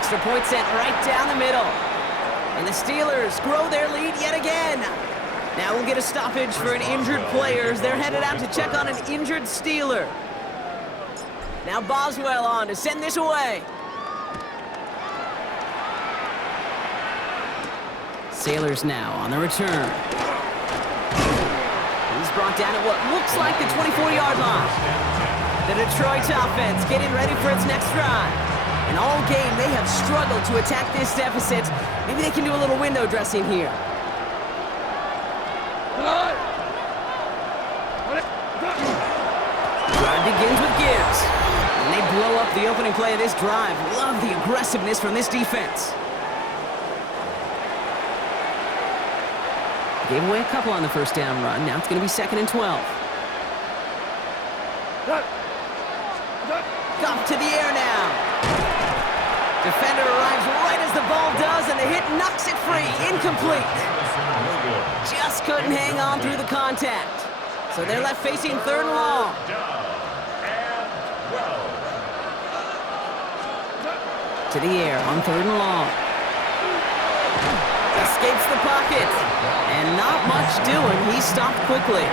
extra point sent right down the middle. And the Steelers grow their lead yet again. Now we'll get a stoppage for an injured player as they're headed out to check on an injured Steeler. Now Boswell on to send this away. Sailors now on the return. He's brought down at what looks like the 24-yard line. The Detroit offense getting ready for its next drive. And all game, they have struggled to attack this deficit. Maybe they can do a little window dressing here. Drive begins with Gibbs. And they blow up the opening play of this drive. Love the aggressiveness from this defense. Gave away a couple on the first down run. Now it's going to be 2nd and 12. Off to the air now. Defender arrives right as the ball does, and the hit knocks it free. Incomplete. Just couldn't hang on through the contact. So they're left facing 3rd and long. To the air on 3rd and long. Escapes the pocket. And not much doing. He stopped quickly.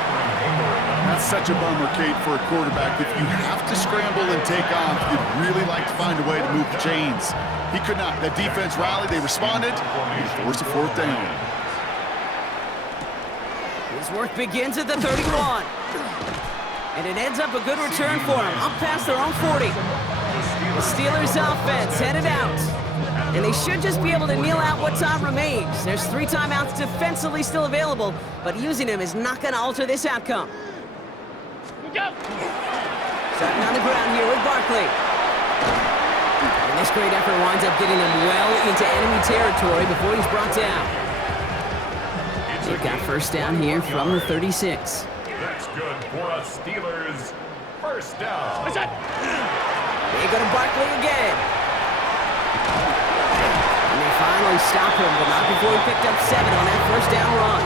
That's such a bummer, Kate, for a quarterback. If you have to scramble and take off, you'd really like to find a way to move the chains. He could not. That defense rallied. They responded. He forced a 4th down. His work begins at the 31. And it ends up a good return for him. Up past their own 40. The Steelers offense headed out. And they should just be able to kneel out what time remains. There's 3 timeouts defensively still available, but using them is not going to alter this outcome. Starting on the ground here with Barkley. And this great effort winds up getting him well into enemy territory before he's brought down. They've got first down here from the 36. That's good for a Steelers first down. They go to Barkley again. And they finally stop him, but not before he picked up 7 on that first down run.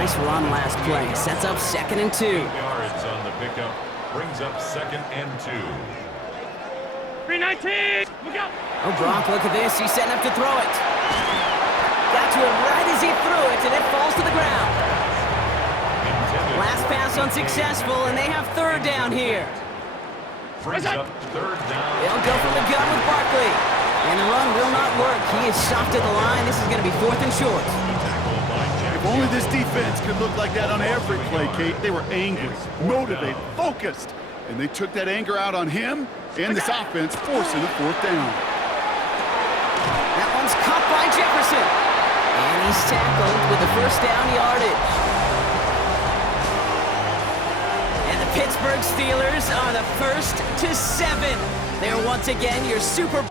Nice run last play. Sets up 2nd and 2. Yards on the pickup. Brings up 2nd and 2. 319! Look out! Oh, Brock, look at this. He's setting up to throw it. Got to him right as he threw it, and it falls to the ground. Last pass unsuccessful, and they have 3rd down here. Brings up 3rd down. They'll go for the gun with Barkley. And the run will not work. He is stopped at the line. This is going to be 4th and short. If only this defense could look like that on every play, Kate. They were angry, motivated, focused. And they took that anger out on him and this offense, forcing a 4th down. That one's caught by Jefferson. And he's tackled with the first down yardage. And the Pittsburgh Steelers are the first to 7. They're once again your Super Bowl.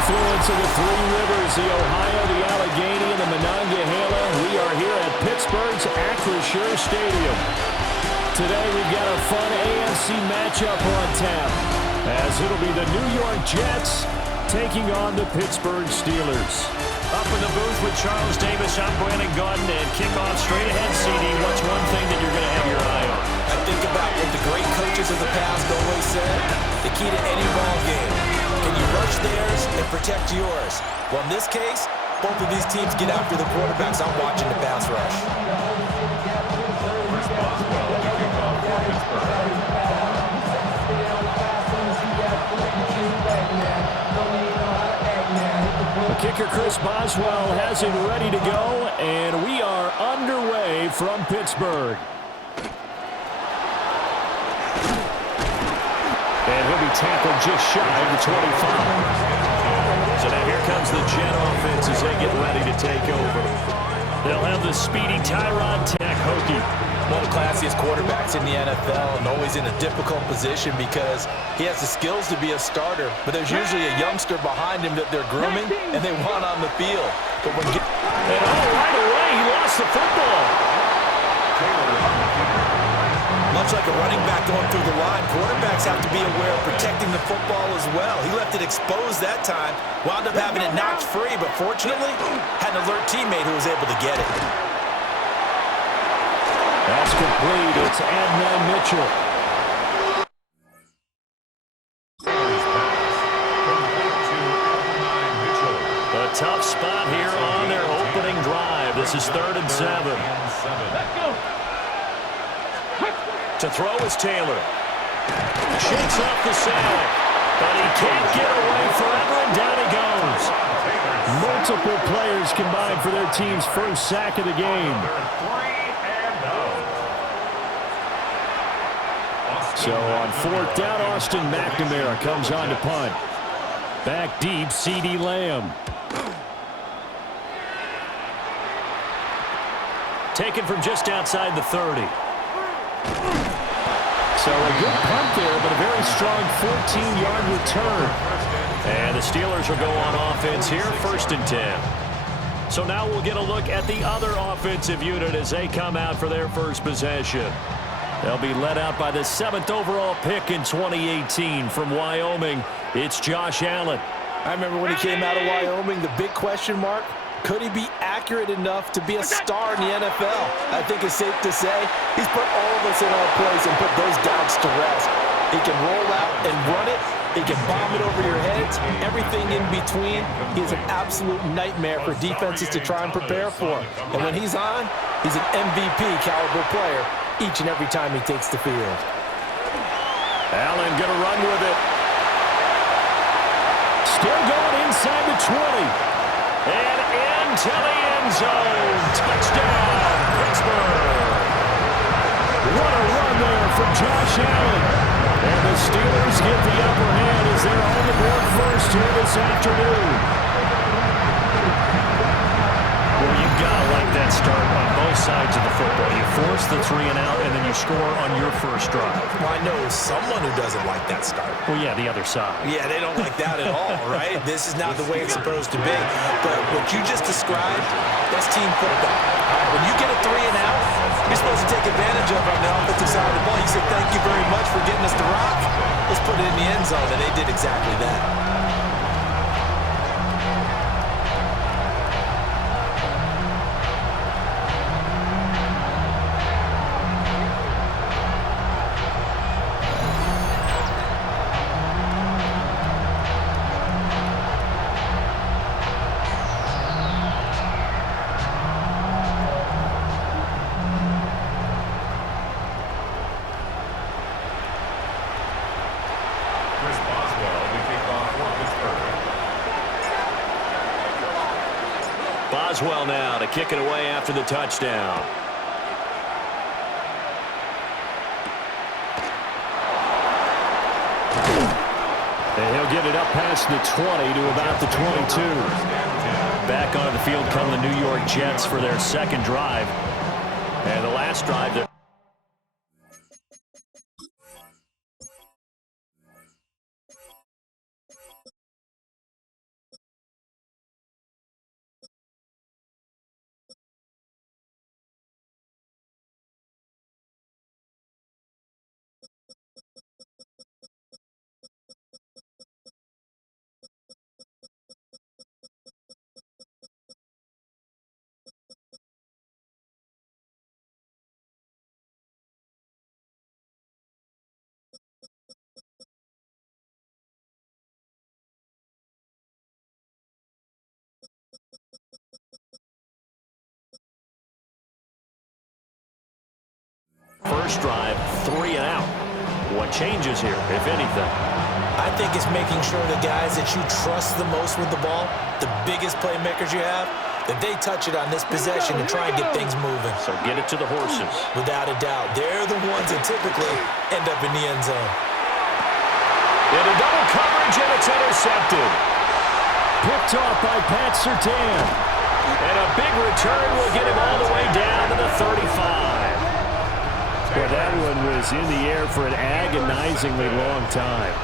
confluence of the three rivers, the Ohio, the Allegheny, and the Monongahela. We are here at Pittsburgh's Acrisure Stadium. Today we've got a fun AFC matchup on tap, as it'll be the New York Jets taking on the Pittsburgh Steelers. Up in the booth with Charles Davis, I'm Brandon Gaudin, and kickoff straight ahead, CD. What's one thing that you're going to have your eye on? I think about what the great coaches of the past always said. The key to any ball game. Can you rush theirs and protect yours? Well, in this case, both of these teams get after the quarterbacks. I'm watching the pass rush. Kicker Chris Boswell has it ready to go, and we are underway from Pittsburgh. And he'll be tackled just shy of the 25. So now here comes the Jet offense as they get ready to take over. They'll have the speedy Tyrod Hokie. One of the classiest quarterbacks in the NFL, and always in a difficult position because he has the skills to be a starter, but there's usually a youngster behind him that they're grooming and they want on the field. But when and right away, he lost the football. Much like a running back going through the line, quarterbacks have to be aware of protecting the football as well. He left it exposed that time, wound up having it knocked free, but fortunately, had an alert teammate who was able to get it. That's complete. It's Adnan Mitchell. A tough spot here on their opening drive. This is 3rd and 7. To throw is Taylor. Shakes off the sack, but he can't get away forever, and down he goes. Multiple players combined for their team's first sack of the game. So on 4th down, Austin McNamara comes on to punt. Back deep, CeeDee Lamb. Taken from just outside the 30. So a good punt there, but a very strong 14-yard return. And the Steelers will go on offense here, 1st and 10. So now we'll get a look at the other offensive unit as they come out for their first possession. They'll be led out by the 7th overall pick in 2018 from Wyoming. It's Josh Allen. I remember when he came out of Wyoming, the big question mark, could he be accurate enough to be a star in the NFL? I think it's safe to say he's put all of us in our place and put those doubts to rest. He can roll out and run it. He can bomb it over your heads. Everything in between. He's an absolute nightmare for defenses to try and prepare for. And when he's on, he's an MVP caliber player each and every time he takes the field. Allen going to run with it. Still going inside the 20. And into the end zone. Touchdown, Pittsburgh. What a run there from Josh Allen. And the Steelers get the upper hand as they're on the board first here this afternoon. Well, you've got to like that start on both sides of the football. You force the 3 and out, and then you score on your first drive. Well, I know someone who doesn't like that start. Well, yeah, the other side. Yeah, they don't like that at all, right? This is not the way it's supposed to be. But what you just described, that's team football. When you get a 3 and out, you're supposed to take advantage of on the offensive side of the ball. You say, thank you very much for getting us to rock. Let's put it in the end zone, and they did exactly that. Boswell now to kick it away after the touchdown. And he'll get it up past the 20 to about the 22. Back onto the field come the New York Jets for their second drive. And the last drive, first drive 3 and out. What changes here, if anything? I think it's making sure the guys that you trust the most with the ball, the biggest playmakers you have, that they touch it on this possession to try and get things moving. So get it to the horses. Without a doubt. They're the ones that typically end up in the end zone. Into double coverage, and it's intercepted. Picked off by Pat Surtain. And a big return will get him all the way down to the 35. Well, that one was in the air for an agonizingly long time.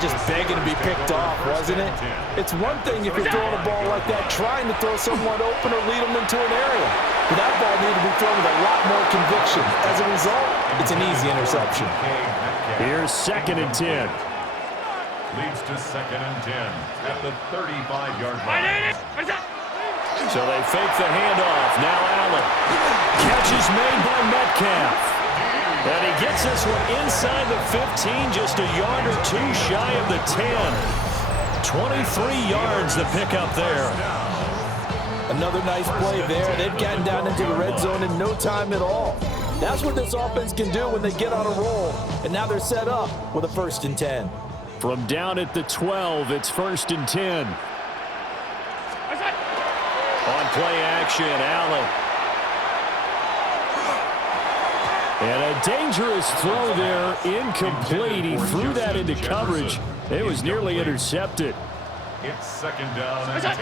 Just begging to be picked off, wasn't it? It's one thing if you're throwing a ball like that, trying to throw someone open or lead them into an area. But that ball needed to be thrown with a lot more conviction. As a result, it's an easy interception. Here's 2nd and 10. Leads to 2nd and 10 at the 35-yard line. So they fake the handoff. Now Allen. Catch is made by Metcalf. And he gets this one inside the 15, just a yard or two shy of the 10. 23 yards to pick up there. Another nice play there. They've gotten down into the red zone in no time at all. That's what this offense can do when they get on a roll. And now they're set up with a 1st and 10. From down at the 12, it's 1st and 10. On play action, Allen. And a dangerous throw there, incomplete. He threw that into coverage. It was nearly intercepted. It's 2nd down and 10.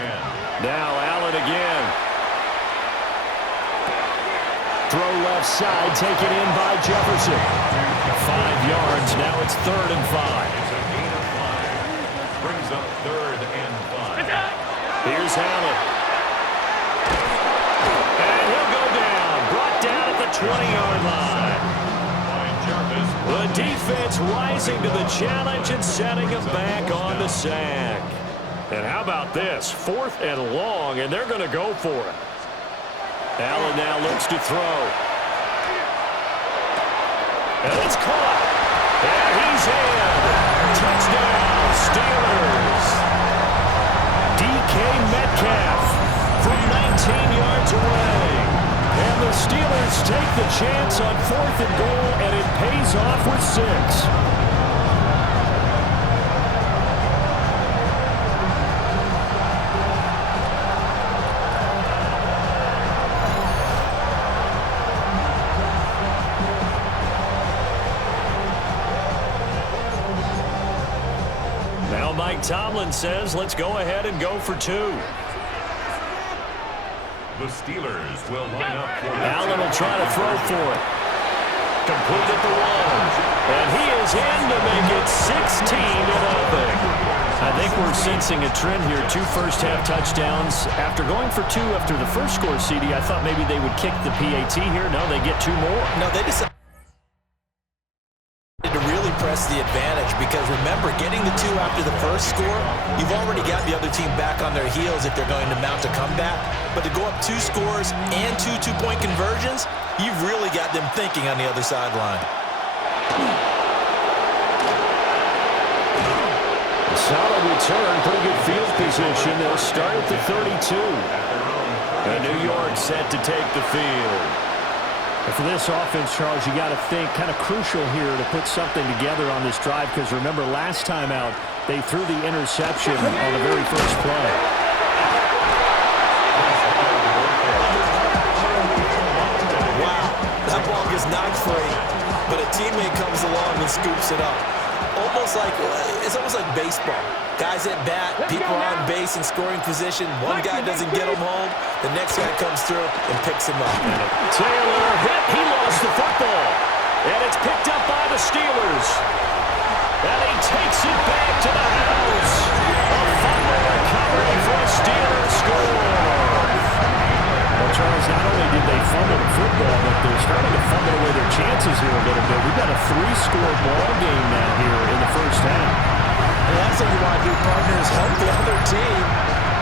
Now Allen again. Throw left side, taken in by Jefferson. 5 yards, now it's 3rd and 5. It's a gain of 5. Brings up 3rd and 5. Here's Allen. And he'll go down. Brought down at the 20-yard line. The defense rising to the challenge and setting him back on the sack. And how about this? 4th and long, and they're going to go for it. Allen now looks to throw. And it's caught. And he's in. Touchdown, Steelers. DK Metcalf from 19 yards away. And the Steelers take the chance on 4th and goal, and it pays off with 6. Now Mike Tomlin says, let's go ahead and go for 2. The Steelers will line up for Allen will try to throw for it. Complete at the 1. And he is in to make it 16-0. I think we're sensing a trend here. 2 first-half touchdowns. After going for 2 after the first score, CD, I thought maybe they would kick the PAT here. No, they get 2 more. No, they decided to really press the advantage because, remember, getting the 2 after the first score, you've already got the other team back on their heels if they're going to mount a comeback. But to go up 2 scores and 2 two-point conversions, you've really got them thinking on the other sideline. Solid return, pretty good field position. They'll start at the 32. And New York set to take the field. And for this offense, Charles, you got to think kind of crucial here to put something together on this drive because remember last time out they threw the interception on the very first play. Wow, that ball gets knocked free, but a teammate comes along and scoops it up. It's almost like baseball. Guys at bat, people are on base in scoring position. One guy doesn't get him home. The next guy comes through and picks him up. Taylor hit. He lost the football. And it's picked up by the Steelers. And he takes it back to the house. A fumble recovery for a Steelers score. Well, Charles, not only did they fumble the football, but they're starting to fumble away their chances here a little bit. We've got a 3-score ball game now here in the first half. And that's what you want to do, partners. Help the other team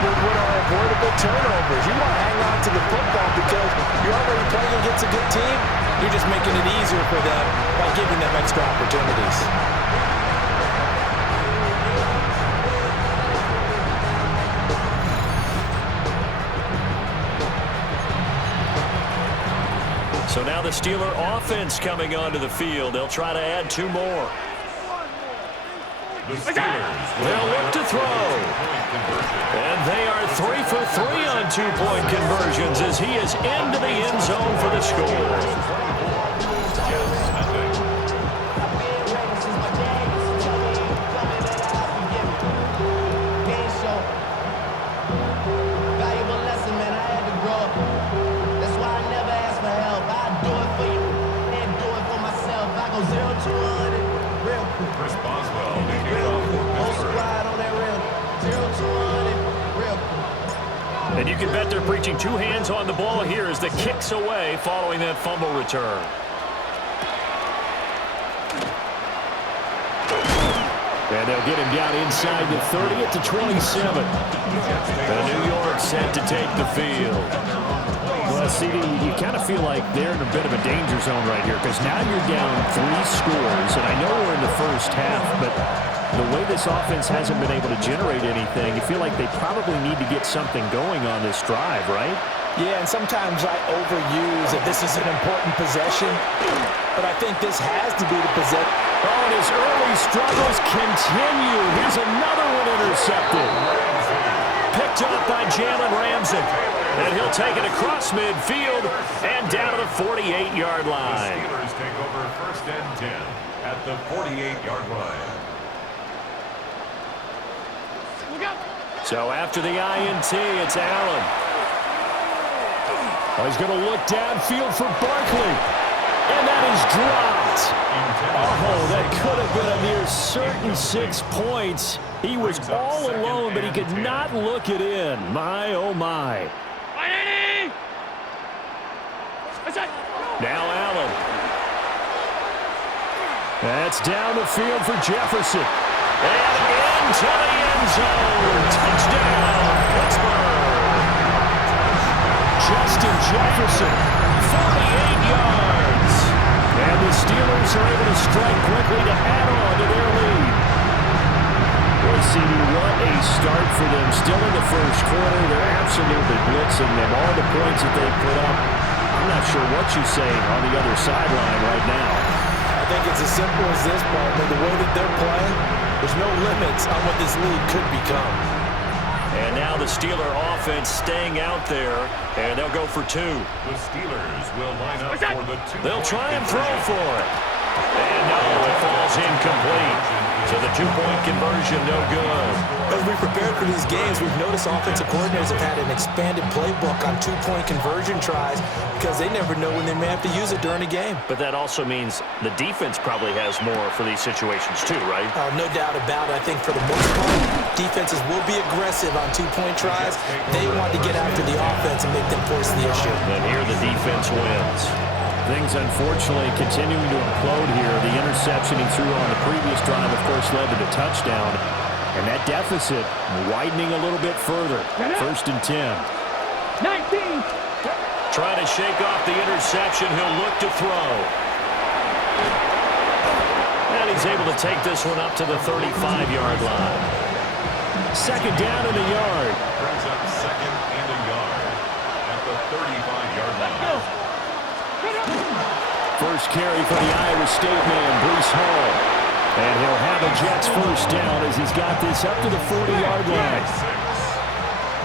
with what are avoidable turnovers. You want to hang on to the football because you're already playing against a good team. You're just making it easier for them by giving them extra opportunities. So now the Steeler offense coming onto the field. They'll try to add 2 more. The Steelers They'll look to throw. And they are 3 for 3 on 2-point conversions as he is into the end zone for the score. And you can bet they're preaching 2 hands on the ball here as the kick's away following that fumble return. And they'll get him down inside the 30 at the 27. The New York set to take the field. Well, CD, you kind of feel like they're in a bit of a danger zone right here because now you're down 3 scores, and I know we're in the first half, but the way this offense hasn't been able to generate anything, you feel like they probably need to get something going on this drive, right? Yeah, and sometimes I overuse that this is an important possession, but I think this has to be the possession. Oh, and his early struggles continue. Here's another one intercepted. Picked up by Jalen Ramsey. And he'll take it across midfield and down to the 48-yard line. The Steelers take over 1st and 10 at the 48-yard line. So after the INT, it's Allen. Oh, he's going to look downfield for Barkley. And that is dropped. Oh, that could have been a near certain 6 points. He was all alone, but he could not look it in. My, oh, my. Now Allen. That's down the field for Jefferson. And into the end zone. Touchdown, Pittsburgh. Justin Jefferson, 48 yards. And the Steelers are able to strike quickly to add on to their lead. Boy, CD, what a start for them. Still in the first quarter. They're absolutely blitzing them. All the points that they put up, I'm not sure what you say on the other sideline right now. I think it's as simple as this, partner. The way that they're playing, there's no limits on what this league could become. And now the Steeler offense staying out there, and they'll go for 2. The Steelers will line up for the 2. They'll try and throw for it. And no, it falls incomplete. So the 2-point conversion, no good. As we prepared for these games, we've noticed offensive coordinators have had an expanded playbook on 2-point conversion tries because they never know when they may have to use it during a game. But that also means the defense probably has more for these situations too, right? No doubt about it. I think for the most part, defenses will be aggressive on 2-point tries. They want to get after the offense and make them force the issue. And here the defense wins. Things, unfortunately, continuing to implode here. The interception he threw on the previous drive, of course, led to the touchdown. And that deficit widening a little bit further. 1st and 10. 19. Trying to shake off the interception. He'll look to throw. And he's able to take this one up to the 35-yard line. 2nd down and a yard. Brings up 2nd and a yard at the 35-yard line. First carry for the Iowa State man, Breece Hall. And he'll have a Jets 1st down as he's got this up to the 40-yard line. 6.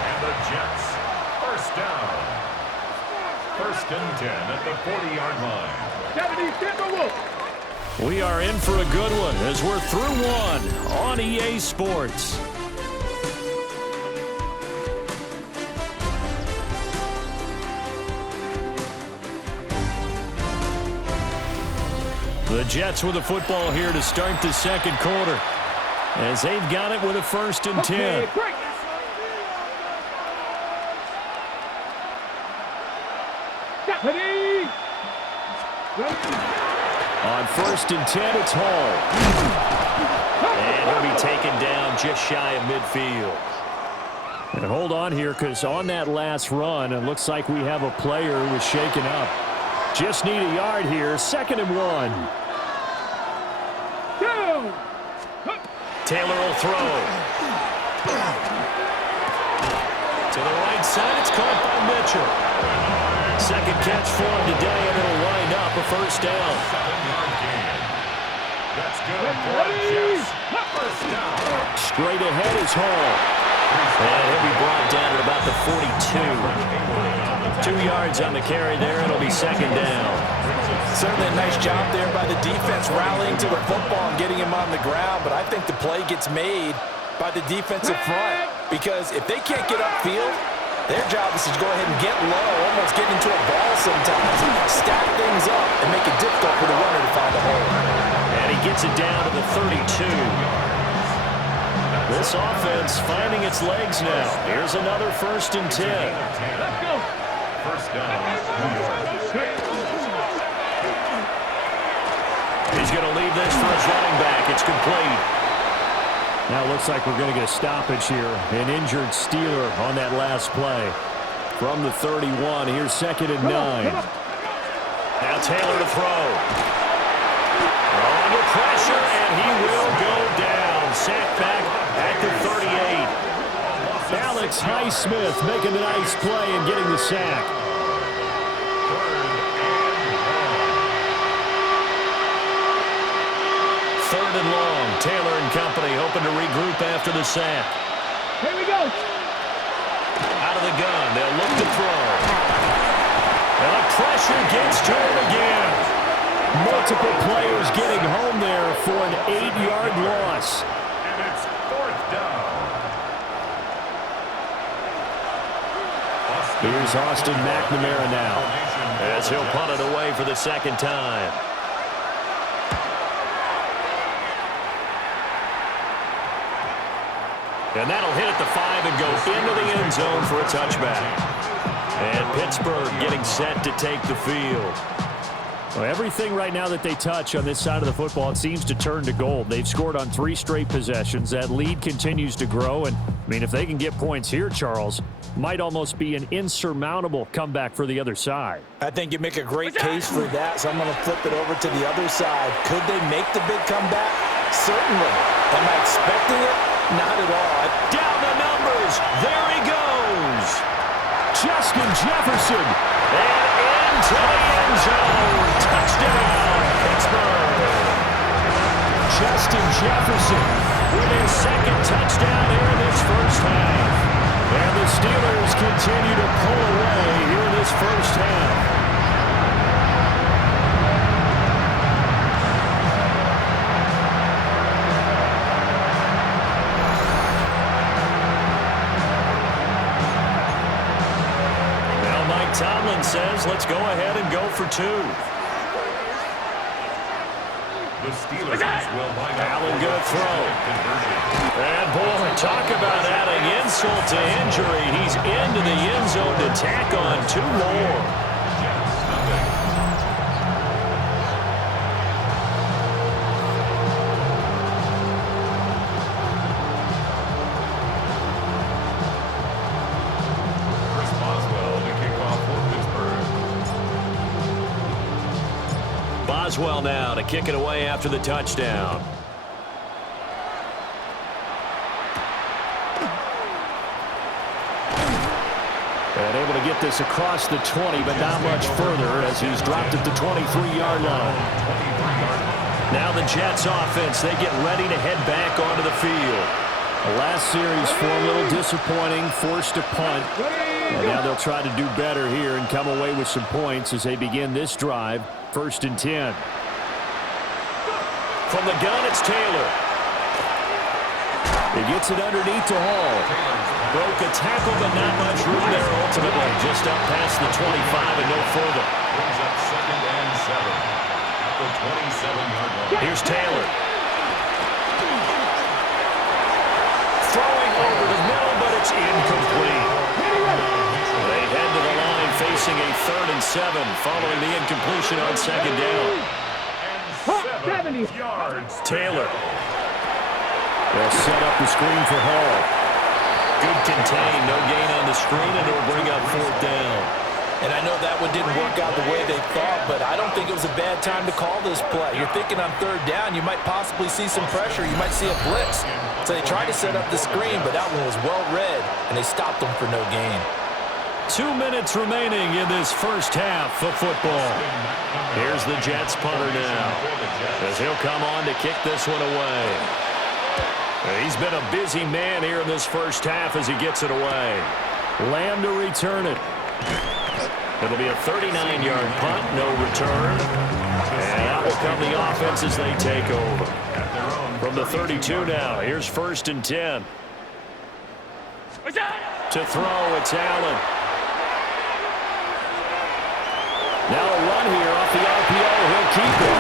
And the Jets 1st down. 1st and 10 at the 40-yard line. We are in for a good one as we're through one on EA Sports. The Jets with the football here to start the 2nd quarter as they've got it with a 1st and 10. On 1st and 10, it's Hall. And he'll be taken down just shy of midfield. And hold on here, because on that last run, it looks like we have a player who was shaken up. Just need a yard here. 2nd and 1. Taylor will throw. To the right side, it's caught by Mitchell. Second catch for him today, and it'll wind up a first down. 7-yard gain. That's good for the Jets. First down. Straight ahead is Hall. And he'll be brought down at about the 42. 2 yards on the carry there. It'll be second down. Certainly a nice job there by the defense rallying to the football and getting him on the ground, but I think the play gets made by the defensive front because if they can't get upfield, their job is to go ahead and get low, almost get into a ball sometimes, stack things up, and make it difficult for the runner to find a hole. And he gets it down to the 32. This offense finding its legs now. Here's another 1st and 10. Let's go. First down, New York. He's going to leave this for his running back. It's complete. Now it looks like we're going to get a stoppage here. An injured Steeler on that last play. From the 31, here's 2nd and 9. Now Taylor to throw. Under pressure, and he will go down. Sacked back at the 38. Alex Highsmith making a nice play and getting the sack. Third and long. Taylor and company hoping to regroup after the sack. Here we go. Out of the gun. They'll look to throw. And the pressure gets to him again. Multiple players getting home there for an 8-yard loss. And it's 4th down. Here's Austin McNamara now. As he'll punt it away for the second time. And that'll hit at the 5 and go into the end zone for a touchback. And Pittsburgh getting set to take the field. Well, everything right now that they touch on this side of the football, it seems to turn to gold. They've scored on 3 straight possessions. That lead continues to grow. And, I mean, if they can get points here, Charles, might almost be an insurmountable comeback for the other side. I think you make a great case for that, so I'm going to flip it over to the other side. Could they make the big comeback? Certainly. Am I expecting it? Not at all. Down the numbers. There he goes. Justin Jefferson. And into the end zone. Touchdown, Pittsburgh. Justin Jefferson with his second touchdown here in this first half. And the Steelers continue to pull away here in this first half. Tomlin says, let's go ahead and go for 2. The Steelers will line up. Allen going to throw. And boy, talk about adding insult to injury. He's into the end zone to tack on 2 more. Boswell now to kick it away after the touchdown. And able to get this across the 20, but not much further as he's dropped at the 23-yard line. Now the Jets offense, they get ready to head back onto the field. The last series for a little disappointing, forced to punt. And now they'll try to do better here and come away with some points as they begin this drive. 1st and 10. From the gun, it's Taylor. He gets it underneath to Hall. Broke a tackle, but not much room there ultimately. Just up past the 25 and no further. Brings up 2nd and 7 at the 27-yard line. Here's Taylor. Throwing over the middle, but it's incomplete. They head to the line facing a 3rd and 7 following the incompletion on 2nd down. And 7 yards. Taylor. They'll set up the screen for Hall. Good contain, no gain on the screen, and it'll bring up 4th down. And I know that one didn't work out the way they thought, but I don't think it was a bad time to call this play. You're thinking on 3rd down, you might possibly see some pressure. You might see a blitz. So they tried to set up the screen, but that one was well read, and they stopped them for no gain. 2 minutes remaining in this first half of football. Here's the Jets punter now, as he'll come on to kick this one away. He's been a busy man here in this first half as he gets it away. Lamb to return it. It'll be a 39-yard punt, no return. And out will come the offense as they take over. From the 32 now, here's 1st and 10. To throw, it's Allen. Now a run here off the RPO. He'll keep it.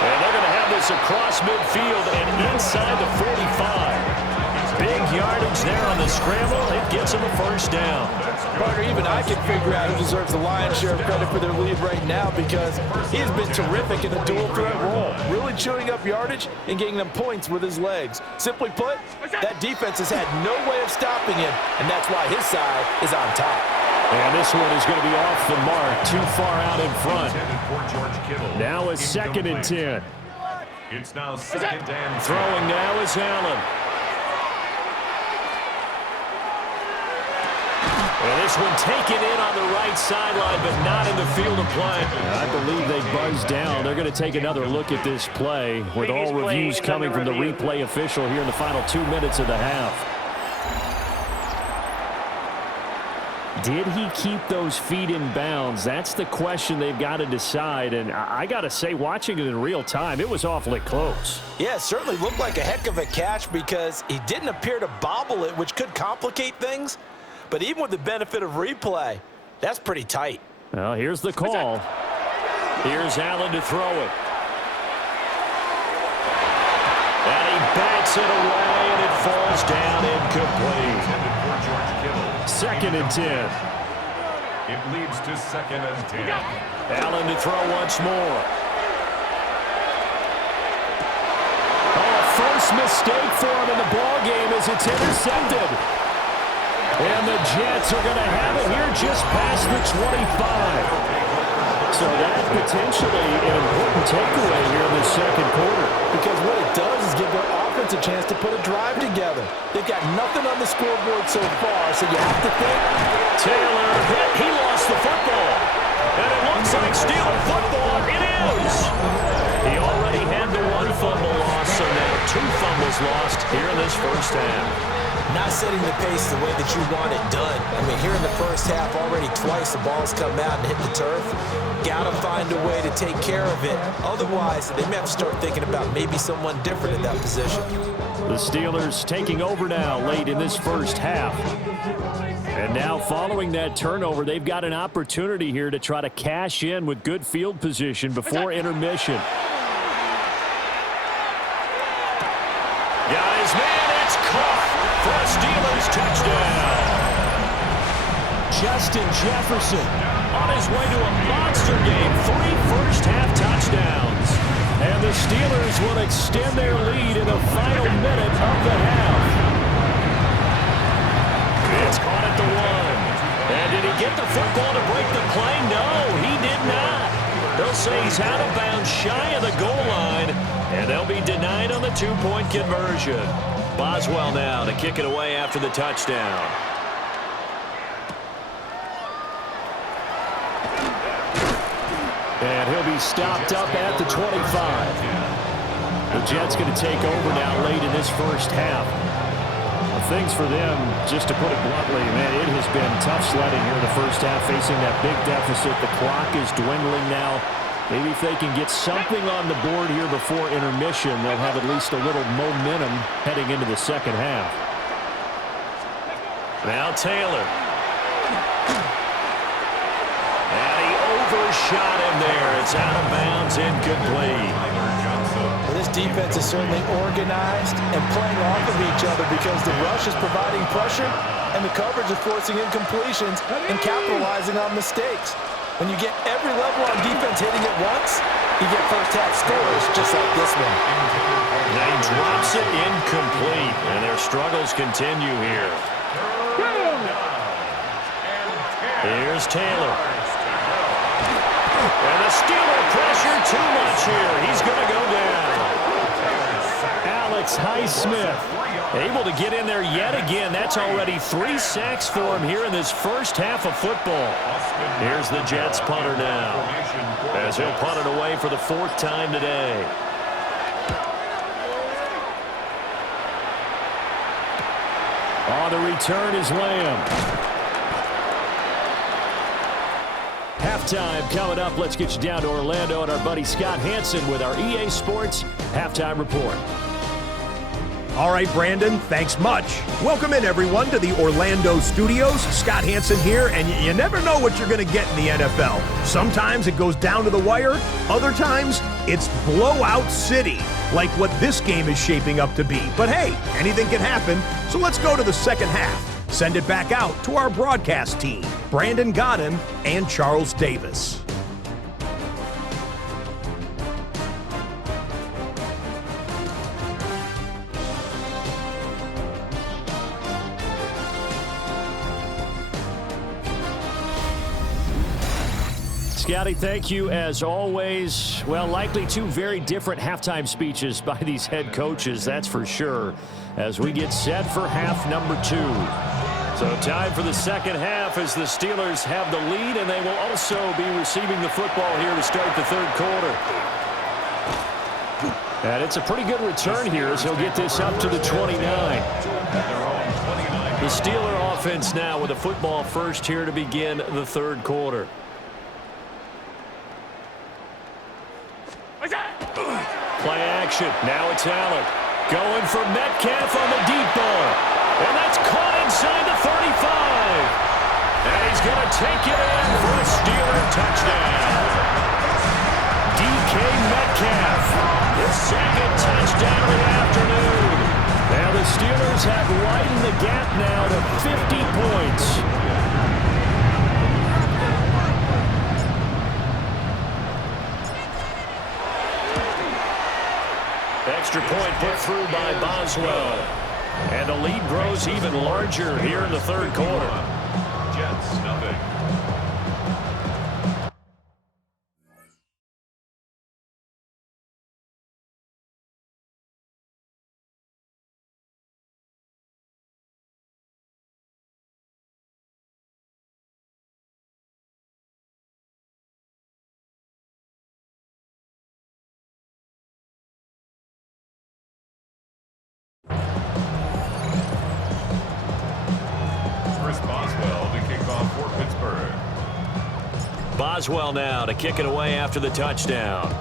And they're going to have this across midfield and inside the 45. Big yardage there on the scramble. It gets him a first down. Parker, even I can figure out who deserves the lion's share of credit for their lead right now because he has been terrific in the dual threat role, really chewing up yardage and getting them points with his legs. Simply put, that defense has had no way of stopping him, and that's why his side is on top. And this one is going to be off the mark, too far out in front. Now it's 2nd and 10. It's now 2nd and 10. Throwing now is Allen. And this one taken in on the right sideline, but not in the field of play. I believe they buzzed down. They're going to take another look at this play with all reviews coming from the replay official here in the final 2 minutes of the half. Did he keep those feet in bounds? That's the question they've got to decide. And I got to say, watching it in real time, it was awfully close. Yeah, it certainly looked like a heck of a catch because he didn't appear to bobble it, which could complicate things. But even with the benefit of replay, that's pretty tight. Well, here's the call. Here's Allen to throw it. And he bats it away, and it falls down incomplete. 2nd and 10. It leads to 2nd and 10. Allen to throw once more. Oh, first mistake for him in the ballgame as it's intercepted. And the Jets are going to have it here just past the 25. So that's potentially an important takeaway here in the second quarter. Because what it does is give their offense a chance to put a drive together. They've got nothing on the scoreboard so far, so you have to think. Taylor hit. He lost the football. And it looks like Steeler football. It is. He already had the 1 fumble loss, so now 2 fumbles lost here in this first half. Not setting the pace the way that you want it done. I mean, here in the first half, already twice the ball's come out and hit the turf. Got to find a way to take care of it. Otherwise, they may have to start thinking about maybe someone different in that position. The Steelers taking over now late in this first half. And now following that turnover, they've got an opportunity here to try to cash in with good field position before intermission. Got his man, it's caught for a Steelers touchdown. Justin Jefferson on his way to a monster game, 3 first-half touchdowns. And the Steelers will extend their lead in the final minute of the half. It's caught at the 1. And did he get the football to break the play? No, he did not. They'll say he's out of bounds shy of the goal line, and they'll be denied on the 2-point conversion. Boswell now to kick it away after the touchdown. And he'll be stopped up at the 25. The Jets going to take over now late in this first half. Things for them, just to put it bluntly, man, it has been tough sledding here in the first half, facing that big deficit. The clock is dwindling now. Maybe if they can get something on the board here before intermission, they'll have at least a little momentum heading into the second half. Now Taylor. And he overshot him there. It's out of bounds, incomplete. Well, this defense is certainly organized and playing off of each other because the rush is providing pressure and the coverage is forcing incompletions and capitalizing on mistakes. When you get every level on defense hitting at once, you get first-half scores just like this one. Now he drops it incomplete, and their struggles continue here. Here's Taylor. And the Steeler pressure too much here. He's going to go down. Alex Highsmith able to get in there yet again. That's already 3 sacks for him here in this first half of football. Here's the Jets punter now, as he'll punt it away for the 4th time today. On the return is Lamb. Halftime coming up. Let's get you down to Orlando and our buddy Scott Hansen with our EA Sports Halftime Report. All right, Brandon, thanks much. Welcome in, everyone, to the Orlando studios. Scott Hansen here, and you never know what you're going to get in the NFL. Sometimes it goes down to the wire. Other times, it's blowout city, like what this game is shaping up to be. But hey, anything can happen, so let's go to the second half. Send it back out to our broadcast team, Brandon Godden and Charles Davis. Scotty, thank you as always. Well, likely 2 very different halftime speeches by these head coaches, that's for sure, as we get set for half number 2. So time for the second half as the Steelers have the lead, and they will also be receiving the football here to start the 3rd quarter. And it's a pretty good return here as he'll get this up to the 29. The Steeler offense now with a football first here to begin the 3rd quarter. Play action. Now it's Allen. Going for Metcalf on the deep ball. And that's caught inside the 35. And he's going to take it in for a Steeler touchdown. DK Metcalf, his 2nd touchdown of the afternoon. Now the Steelers have widened the gap now to 50 points. Extra point put through by Boswell. And the lead grows even larger here in the 3rd quarter. Jets, nothing. Boswell now to kick it away after the touchdown.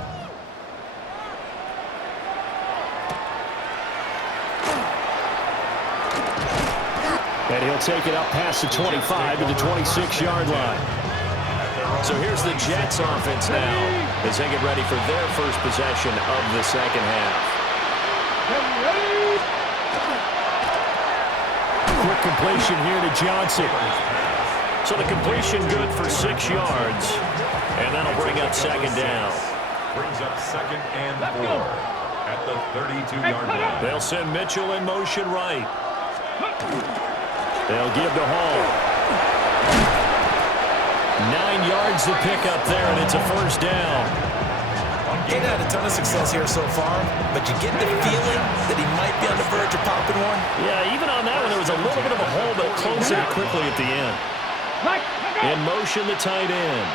And he'll take it up past the 25 to the 26-yard line. So here's the Jets offense now as they get ready for their first possession of the second half. Quick completion here to Johnson. So the completion good for 6 yards. And that'll bring up 2nd down. Brings up 2nd and 4 at the 32-yard line. They'll send Mitchell in motion right. They'll give to Hall. 9 yards to pick up there, and it's a first down. Ain't had a ton of success here so far, but you get the feeling that he might be on the verge of popping one. Yeah, even on that one, there was a little bit of a hole, but it closed it quickly at the end. In motion, the tight end.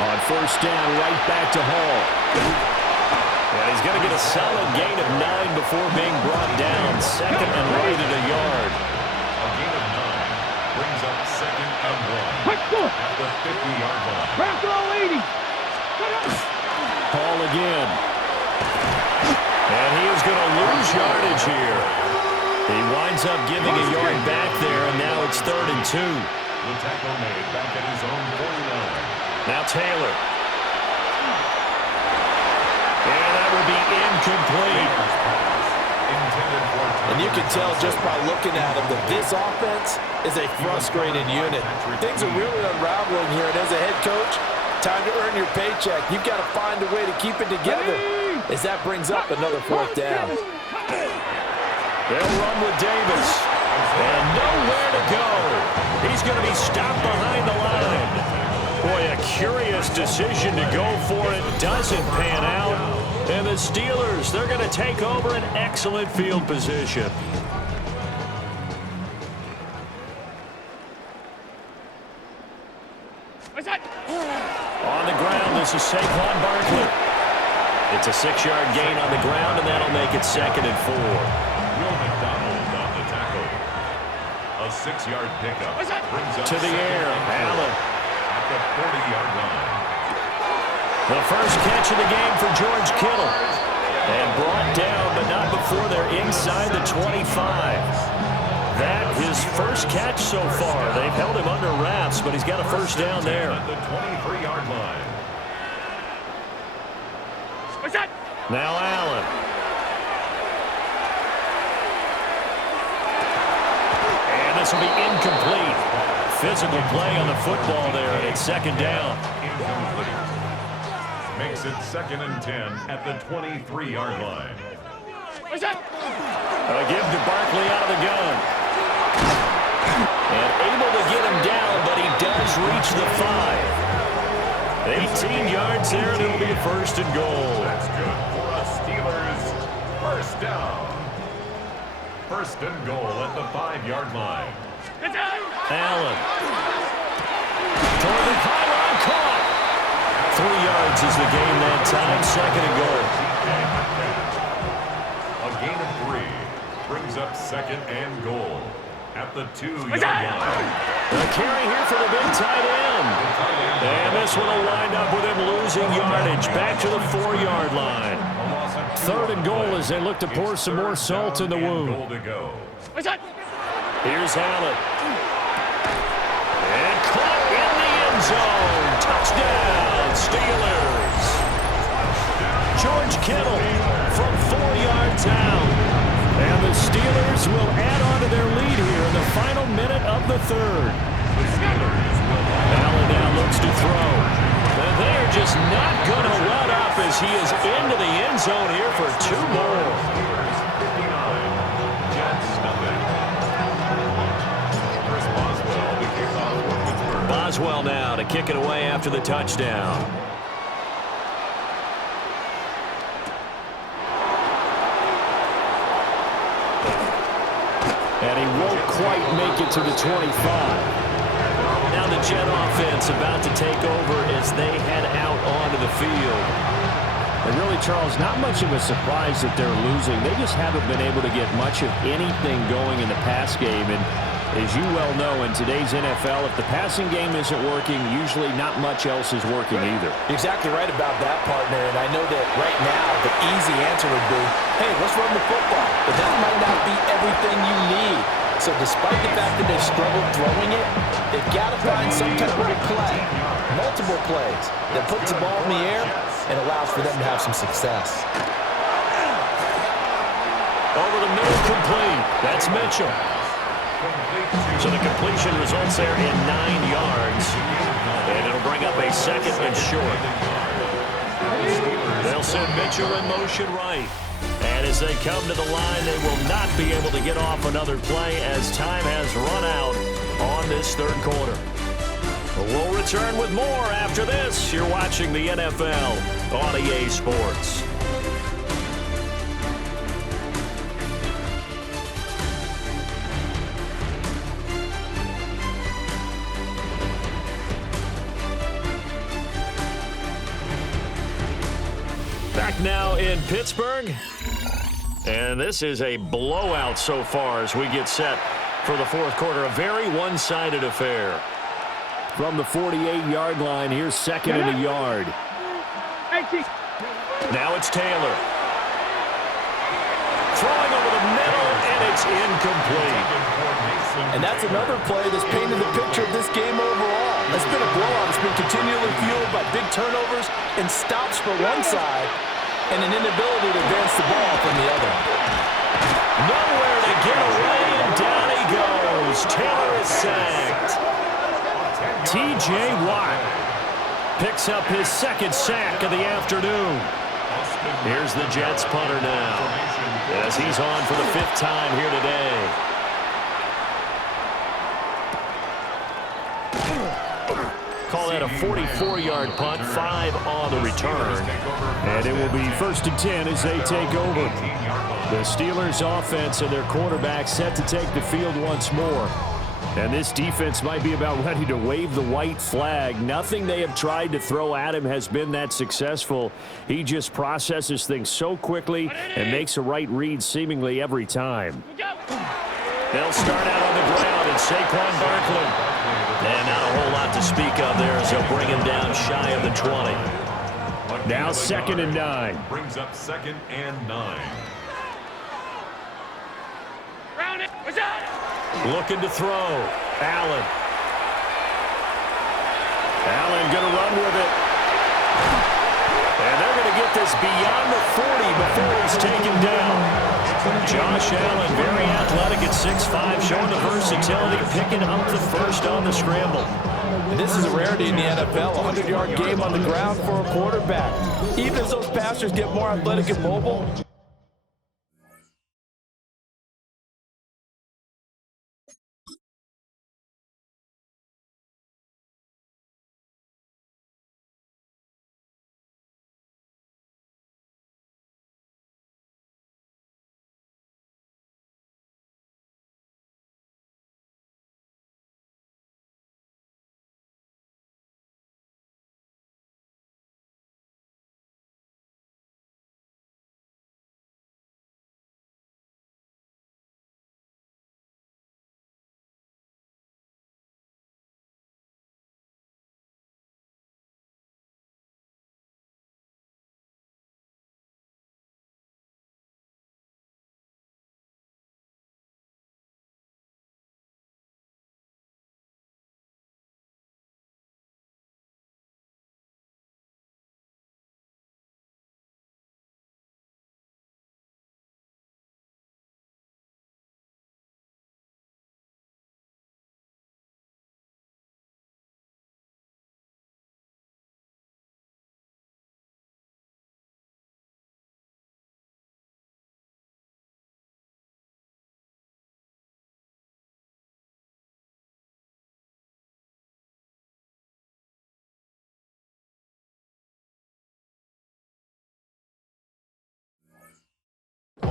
On first down, right back to Hall. And he's going to get a solid gain of 9 before being brought down. 2nd and right at a yard. A gain of 9 brings up 2nd and 1 at the 50-yard line. Hall again. And he is going to lose yardage here. He winds up giving a yard back there, and now it's 3rd and 2. The tackle made back at his own 49. Now Taylor. And that will be incomplete. And you can tell just by looking at him that this offense is a frustrated unit. Things are really unraveling here, and as a head coach, time to earn your paycheck. You've got to find a way to keep it together as that brings up another 4th down. They'll run with Davis. And nowhere to go. He's going to be stopped behind the line. Boy, a curious decision to go for it. Doesn't pan out. And the Steelers, they're going to take over an excellent field position. On the ground, this is Saquon Barkley. It's a 6-yard gain on the ground, and that'll make it 2nd and 4. Will McDonald on the tackle. A 6-yard pickup brings up to the air, Allen. At the 40-yard line. The first catch of the game for George Kittle. And brought down, but not before they're inside the 25. That his first catch so far. They've held him under wraps, but he's got a first down there. At the 23-yard line. Now Allen. And this will be incomplete. Physical play on the football there, and it's 2nd down. Incomplete. Makes it 2nd and 10 at the 23-yard line. A give to Barkley out of the gun. And able to get him down, but he does reach the 5. 18 yards there, and it'll be a 1st and goal. That's good for a Steelers first down. 1st and goal at the 5-yard line. Allen. Toward the pylon, caught. 3 yards is the gain that time, 2nd and goal. A gain of 3 brings up 2nd and goal at the 2-yard line. The carry here for the big tight end. And this one will wind up with him losing yardage back to the 4-yard line. 3rd and goal as they look to pour some more salt in the wound. Here's Allen. And caught in the end zone. Touchdown, Steelers. George Kittle from 4 yards out. And the Steelers will add on to their lead here in the final minute of the 3rd. Allen now looks to throw. And they're just not going to let up as he is into the end zone here for 2 more. Boswell now to kick it away after the touchdown. And he won't quite make it to the 25. Now the Jet offense about to take over as they head out onto the field. And really, Charles, not much of a surprise that they're losing. They just haven't been able to get much of anything going in the pass game. And as you well know, in today's NFL, if the passing game isn't working, usually not much else is working either. Exactly right about that, partner. And I know that right now the easy answer would be, hey, let's run the football. But that might not be everything you need. So despite the fact that they've struggled throwing it, they've got to find some type of a play, multiple plays, that puts the ball in the air and allows for them to have some success. Over the middle, complete. That's Mitchell. So the completion results there in 9 yards. And it'll bring up a 2nd and short. They'll send Mitchell in motion right. And as they come to the line, they will not be able to get off another play as time has run out on this 3rd quarter. We'll return with more after this. You're watching the NFL on EA Sports. Back now in Pittsburgh. And this is a blowout so far as we get set for the 4th quarter. A very one-sided affair. From the 48-yard line, here's 2nd and a yard. Now it's Taylor. Throwing over the middle, and it's incomplete. And that's another play that's painted the picture of this game overall. It's been a blowout. It's been continually fueled by big turnovers and stops for one side and an inability to advance the ball from the other. Nowhere to get away, and down he goes. Taylor is sacked. T.J. Watt picks up his 2nd sack of the afternoon. Here's the Jets punter now as he's on for the 5th time here today. Call that a 44-yard punt, 5 on the return. And it will be 1st and 10 as they take over. The Steelers offense and their quarterback set to take the field once more. And this defense might be about ready to wave the white flag. Nothing they have tried to throw at him has been that successful. He just processes things so quickly and makes a right read seemingly every time. They'll start out on the ground, and Saquon Barkley. And not a whole lot to speak of there as they'll bring him down shy of the 20. Now 2nd and 9. Brings up 2nd and 9. Looking to throw. Allen. Allen going to run with it. And they're going to get this beyond the 40 before he's taken down. Josh Allen, very athletic at 6'5", showing the versatility, picking up the first on the scramble. And this is a rarity in the NFL, a 100-yard game on the ground for a quarterback. Even as those passers get more athletic and mobile,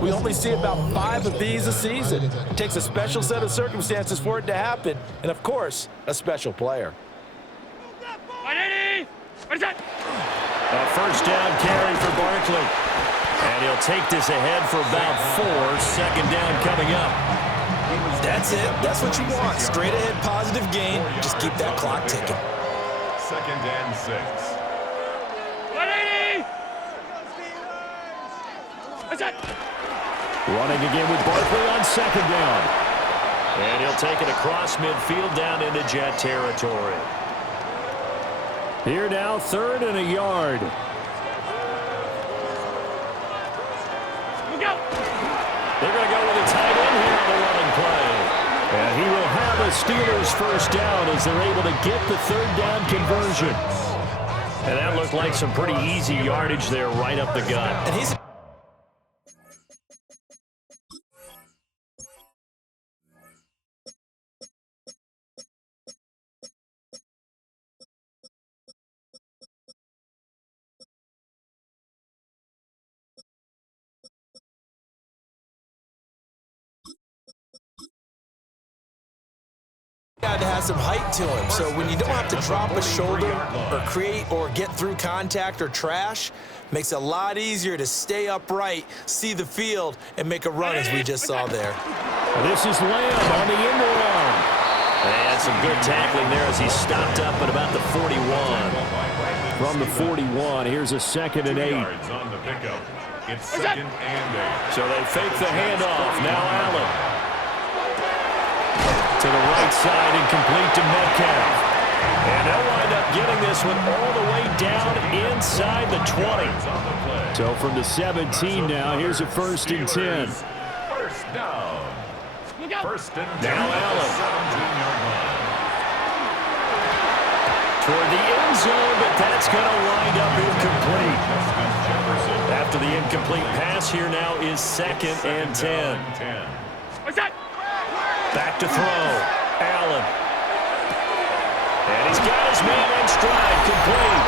we only see about 5 of these a season. It takes a special set of circumstances for it to happen, and of course, a special player. A first down carry for Barkley. And he'll take this ahead for about 4. 2nd down coming up. That's it. That's what you want. Straight ahead positive gain. Just keep that clock ticking. 2nd and 6. Running again with Barkley on 2nd down. And he'll take it across midfield down into Jet territory. Here now, 3rd and a yard. They're going to go with a tight end here on the running play. And he will have a Steelers first down as they're able to get the 3rd down conversion. And that looked like some pretty easy yardage there right up the gut. And he's got to have some height to him, so when you don't have to drop a shoulder or create or get through contact or trash, makes it a lot easier to stay upright, see the field, and make a run as we just saw there. This is Lamb on the end around. And some good tackling there as he stopped up at about the 41. From the 41, here's a 2nd and 8. Yards on the pickup. It's 2nd and 8. So they fake the handoff. Now Allen. To the right side and complete to Metcalf. And they'll wind up getting this one all the way down inside the 20. So from the 17 now, here's a 1st and 10. First down. 1st and 10. Now Allen. 17-yard line. Toward the end zone, but that's going to wind up incomplete. After the incomplete pass, here now is 2nd and 10. Back to throw. Allen. And he's got his man in stride, complete.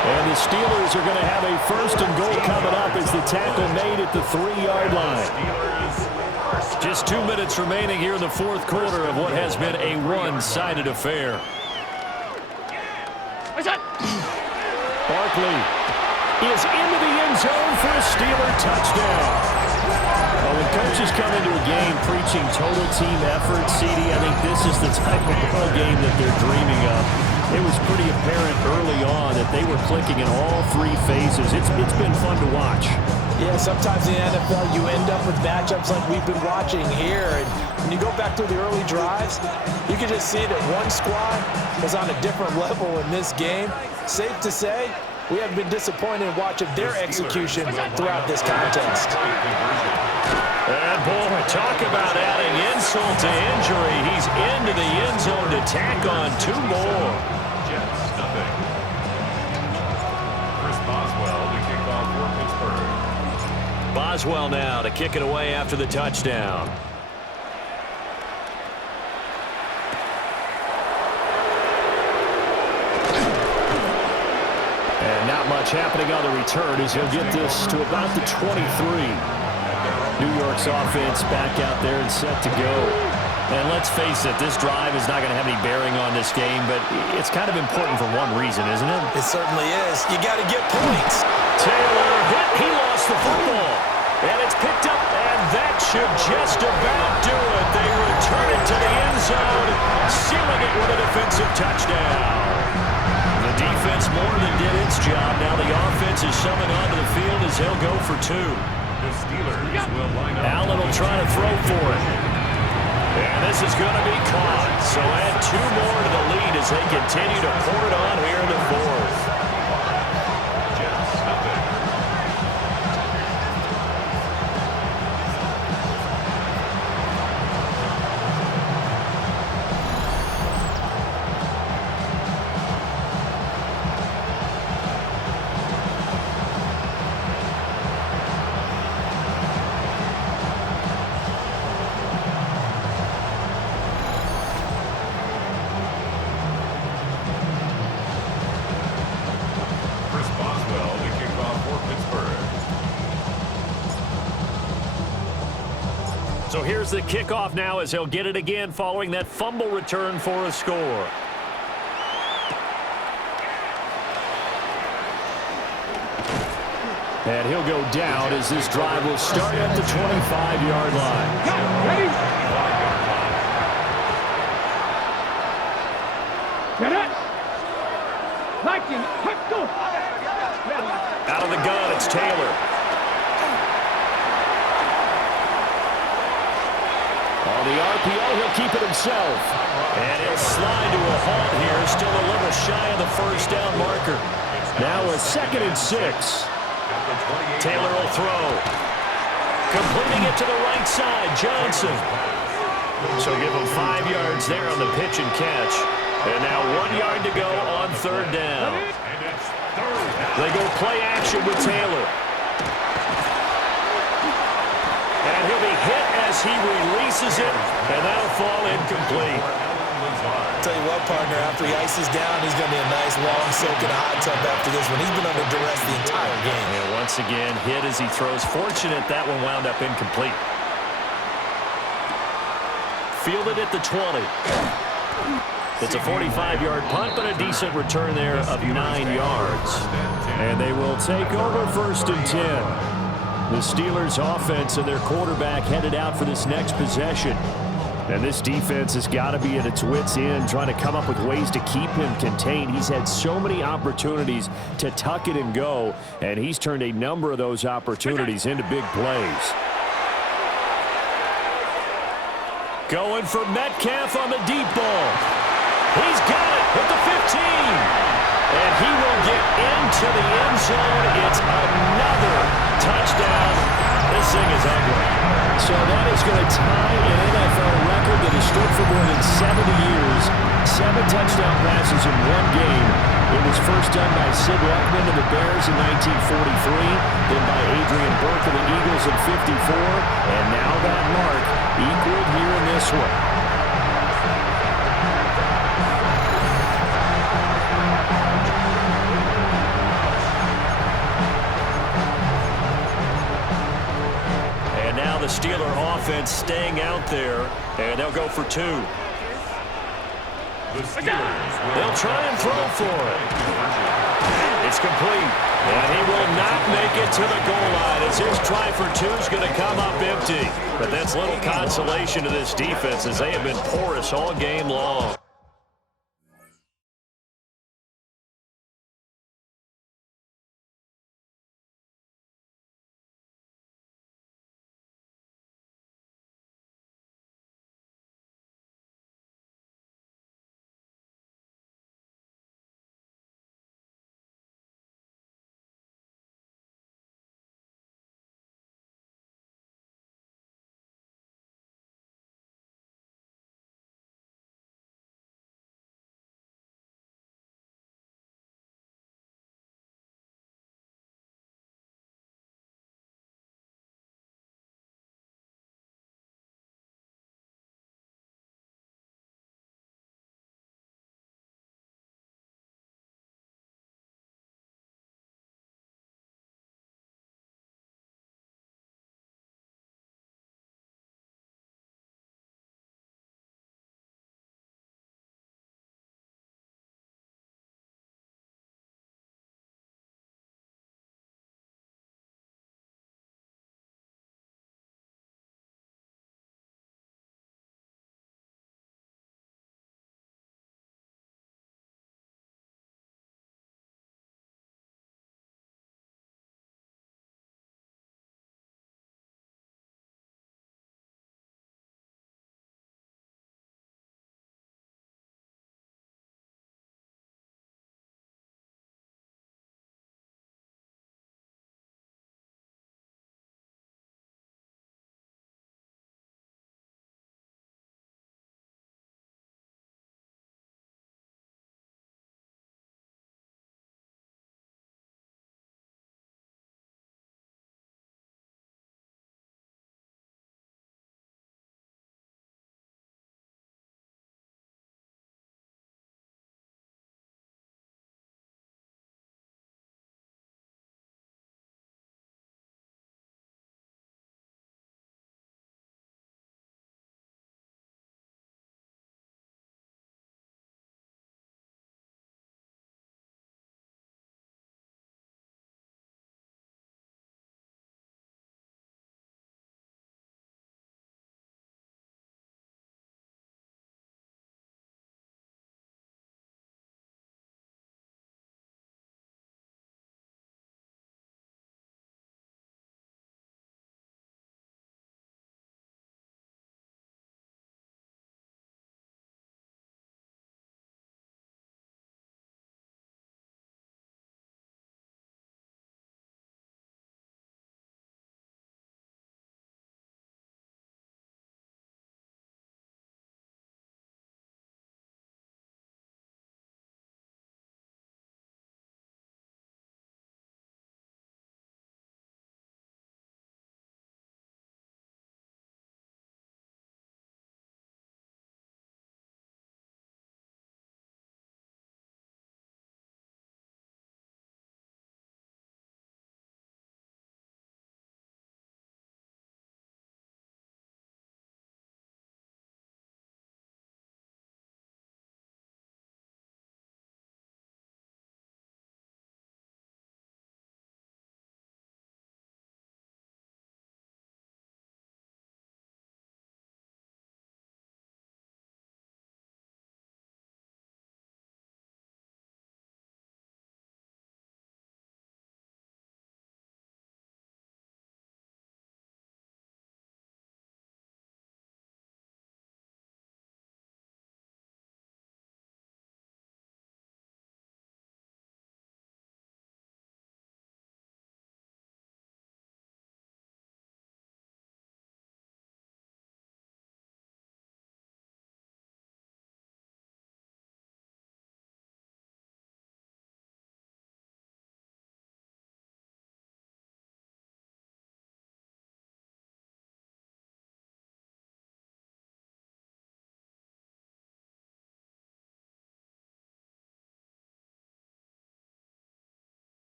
And the Steelers are going to have a 1st and goal coming up as the tackle made at the 3-yard line. Just 2 minutes remaining here in the 4th quarter of what has been a one-sided affair. Barkley is into the end zone for a Steeler touchdown. Well, when coaches come into a game preaching total team effort, CD, I think this is the type of ball game that they're dreaming of. It was pretty apparent early on that they were clicking in all 3 phases. It's been fun to watch. Yeah, sometimes in the NFL you end up with matchups like we've been watching here. And when you go back to the early drives, you can just see that one squad was on a different level in this game. Safe to say, we have been disappointed in watching their execution throughout this contest. And boy, talk about adding insult to injury. He's into the end zone to tack on 2 more. Jets, nothing. Chris Boswell to kick off for Pittsburgh. Boswell now to kick it away after the touchdown. And not much happening on the return as he'll get this to about the 23. New York's offense back out there and set to go. And let's face it, this drive is not going to have any bearing on this game, but it's kind of important for one reason, isn't it? It certainly is. You got to get points. Taylor hit. He lost the football. And it's picked up, and that should just about do it. They return it to the end zone, sealing it with a defensive touchdown. The defense more than did its job. Now the offense is summoned onto the field as they'll go for 2. The Steelers will line up. Allen will try to throw for it. And this is going to be caught. So add 2 more to the lead as they continue to pour it on here in the 4th. Jets, nothing. So here's the kickoff now as he'll get it again following that fumble return for a score. And he'll go down as this drive will start at the 25-yard line. Ready? Get it? Lightning, let's go. Out of the gun, it's Taylor. On the RPO, he'll keep it himself. And he'll slide to a halt here, still a little shy of the first down marker. Now a 2nd and 6. Taylor will throw. Completing it to the right side, Johnson. So give him 5 yards there on the pitch and catch. And now 1 yard to go on 3rd down. They go play action with Taylor. And he'll be hit as he releases it, and that'll fall incomplete. Tell you what, partner, after he ices down, he's going to be a nice, long soak in a hot tub after this one. He's been under duress the entire game. And once again, hit as he throws. Fortunate that one wound up incomplete. Fielded at the 20. It's a 45-yard punt, but a decent return there of 9 yards. And they will take over 1st and 10. The Steelers' offense and their quarterback headed out for this next possession. And this defense has got to be at its wits' end, trying to come up with ways to keep him contained. He's had so many opportunities to tuck it and go, and he's turned a number of those opportunities into big plays. Going for Metcalf on the deep ball. He's got it at the 15. And he will get into the end zone. It's another touchdown. This thing is ugly. So that is going to tie an NFL record that has stood for more than 70 years. 7 touchdown passes in 1 game. It was first done by Sid Luckman of the Bears in 1943, then by Adrian Burke of the Eagles in 54, and now that mark equaled here in this one. the Steeler offense staying out there, and they'll go for 2. They'll try and throw for it. It's complete, and he will not make it to the goal line as his try for 2 is going to come up empty. But that's little consolation to this defense as they have been porous all game long.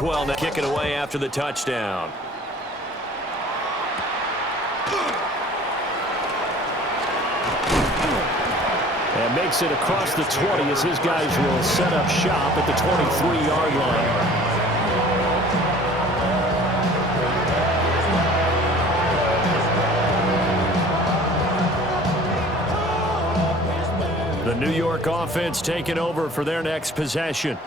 as well. Now kicking away after the touchdown. And makes it across the 20 as his guys will set up shop at the 23-yard line. The New York offense taking over for their next possession.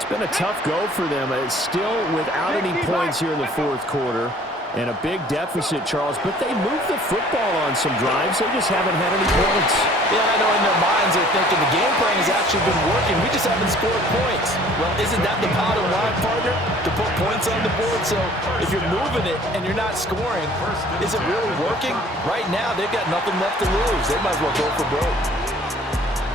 It's been a tough go for them. It's still without any points here in the fourth quarter. And a big deficit, Charles, but they moved the football on some drives. They just haven't had any points. Yeah, I know in their minds they're thinking the game plan has actually been working. We just haven't scored points. Well, isn't that the bottom line, partner? To put points on the board. So if you're moving it and you're not scoring, is it really working? Right now, they've got nothing left to lose. They might as well go for broke.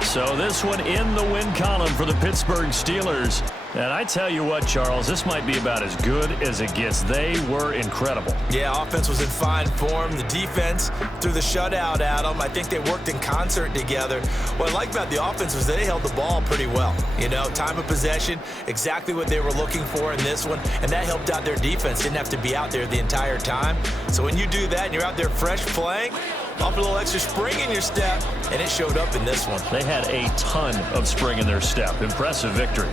So this one in the win column for the Pittsburgh Steelers. And I tell you what, Charles, this might be about as good as it gets. They were incredible. Yeah, offense was in fine form. The defense threw the shutout at them. I think they worked in concert together. What I like about the offense was they held the ball pretty well. You know, time of possession, exactly what they were looking for in this one, and that helped out their defense. Didn't have to be out there the entire time. So when you do that and you're out there fresh playing, pump a little extra spring in your step, and it showed up in this one. They had a ton of spring in their step. Impressive victory.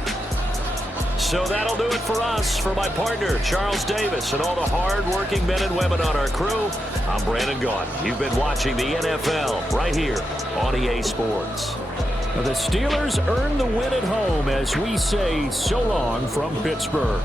So that'll do it for us. For my partner, Charles Davis, and all the hard-working men and women on our crew, I'm Brandon Gaudin. You've been watching the NFL right here on EA Sports. The Steelers earned the win at home as we say so long from Pittsburgh.